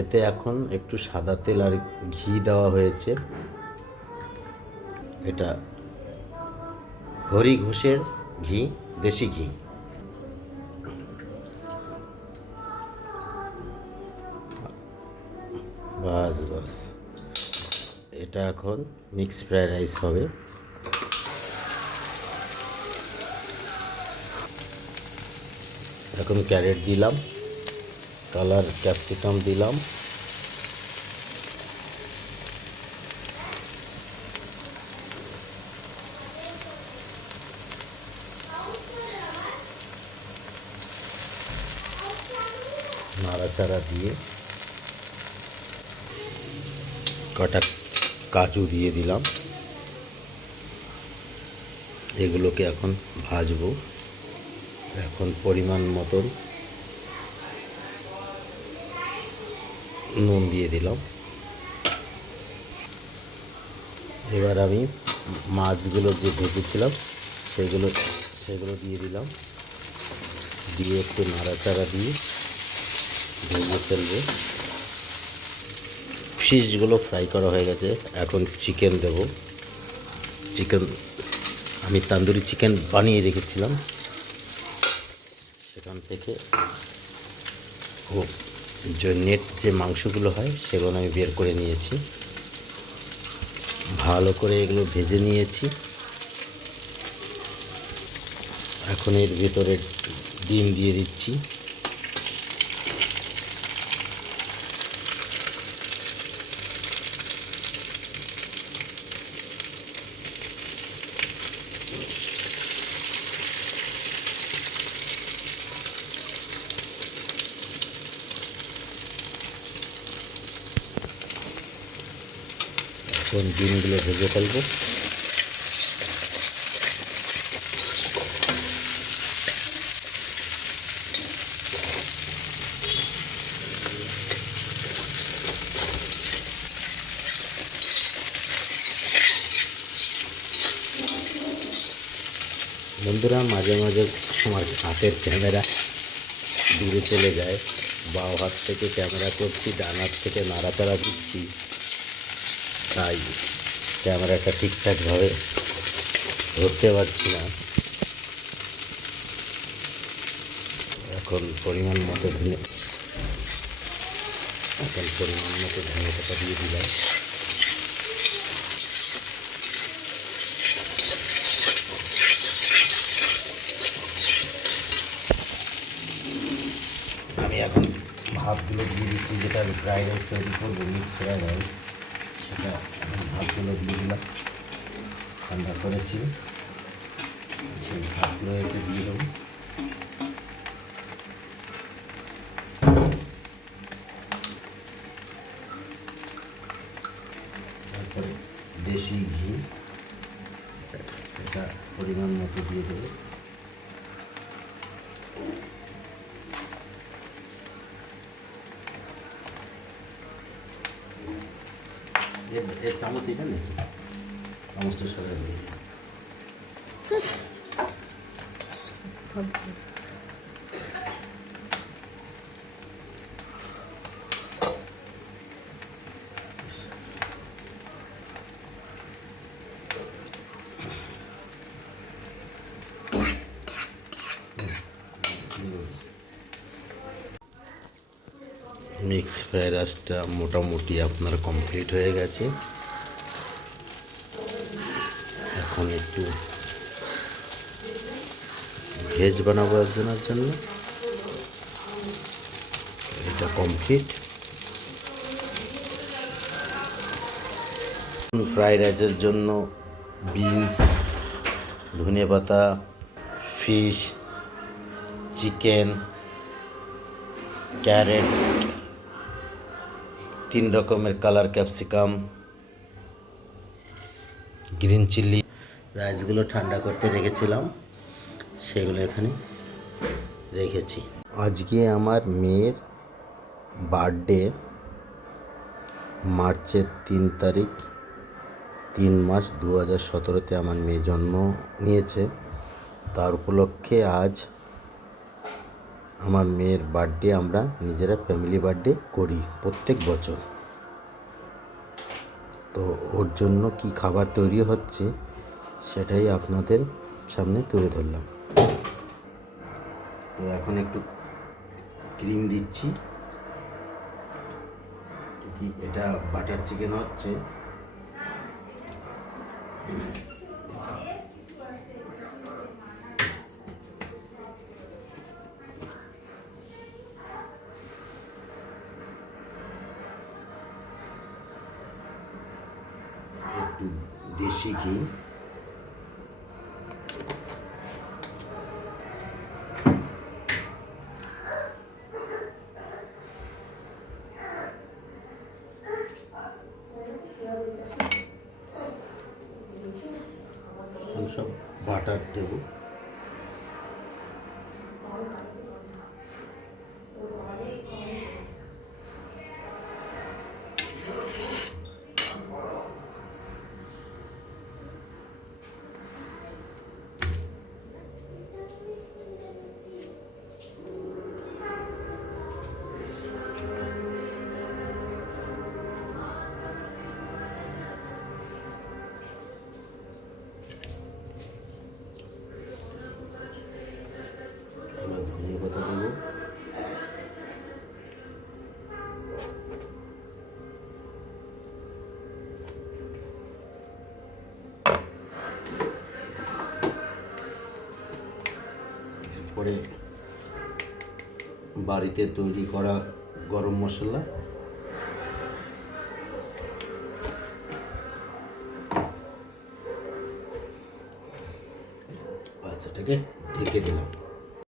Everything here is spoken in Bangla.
এতে এখন একটু সাদা তেল আর ঘি দেওয়া হয়েছে। এটা হরি ঘোষের ঘি, দেশি ঘি। বাস বাস, এটা এখন মিক্স ফ্রাইড রাইস হবে। এখন ক্যারেট দিলাম, কালার ক্যাপসিকাম দিলাম, নাড়াচাড়া দিয়ে কটা কাজু দিয়ে দিলাম। এগুলোকে এখন ভাজবো। এখন পরিমাণ মতন নুন দিয়ে দিলাম। এবার আমি মাছগুলো যে ভেজেছিলাম সেগুলো দিয়ে দিলাম, দিয়ে একটু নাড়াচাড়া দিয়ে ভেজে ফেলবো। ফিশগুলো ফ্রাই করা হয়ে গেছে, এখন চিকেন দেব। চিকেন আমি তান্দুরি চিকেন বানিয়ে রেখেছিলাম, সেখান থেকে যে নেট যে মাংসগুলো হয় সেগুলো আমি বের করে নিয়েছি। ভালো করে এগুলো ভেজে নিয়েছি। এখন এর ভিতরে ডিম দিয়ে দিচ্ছি। এখন ডিমগুলো ভেজে ফেলবো। বন্ধুরা, মাঝে মাঝে আমার হাতের ক্যামেরা দূরে চলে যায়। বাঁ হাত থেকে ক্যামেরা করছি, ডান হাত থেকে নাড়াচাড়া দিচ্ছি, তাই ক্যামেরাটা ঠিকঠাকভাবে ধরতে পারছি না। এখন পরিমাণ মতো ধনে পাতা দিয়ে দিলাম। আমি এখন ভাতগুলো দিয়ে দিচ্ছি, যেটা আমি ফ্রাইড রাইস তৈরি করবো, মিক্স ফ্রাইড রাইস। সেটা এখন ভাতগুলো দিয়ে দিলাম, ঠান্ডা করেছি, সেই ভাতগুলো একটু দিয়ে দেবো। তারপরে দেশি ঘি, এটা পরিমাণ মতো দিয়ে দেবো। এর চামচ এটা নেই, চামচটা সবাই দিয়ে মিক্স ফ্রাইড রাইসটা মোটামুটি আপনার কমপ্লিট হয়ে গেছে। এখন একটু ভেজ বানাবো একজনের জন্য, এটা কমপ্লিট। ফ্রাইড রাইসের জন্য বিনস, ধনেপাতা, ফিশ, চিকেন, ক্যারেট, 3 রকমের কালার ক্যাপসিকাম, গ্রিন চিলি। রাইসগুলো ঠান্ডা করতে রেখেছিলাম, সেগুলো এখানে রেখেছি। আজকে আমার মেয়ের বার্থডে, মার্চের 3 তারিখ, 3 মাস 2017-তে আমার মেয়ে জন্ম নিয়েছে। তার উপলক্ষে আজ আমার মেয়ের বার্থডে আমরা নিজেরা ফ্যামিলি বার্থডে করি প্রত্যেক বছর। তো ওর জন্য কি খাবার তৈরি হচ্ছে সেটাই আপনাদের সামনে তুলে ধরলাম। তো এখন একটু ক্রিম দিচ্ছি, কি এটা বাটার চিকেন হচ্ছে। একটু দেশি ঘি, সব বাটার দেবো। এবার ধনিয়া পাতা দেবো। এরপরে বাড়িতে তৈরি করা গরম মশলা, বাচ্চাটাকে ঢেকে দিলাম।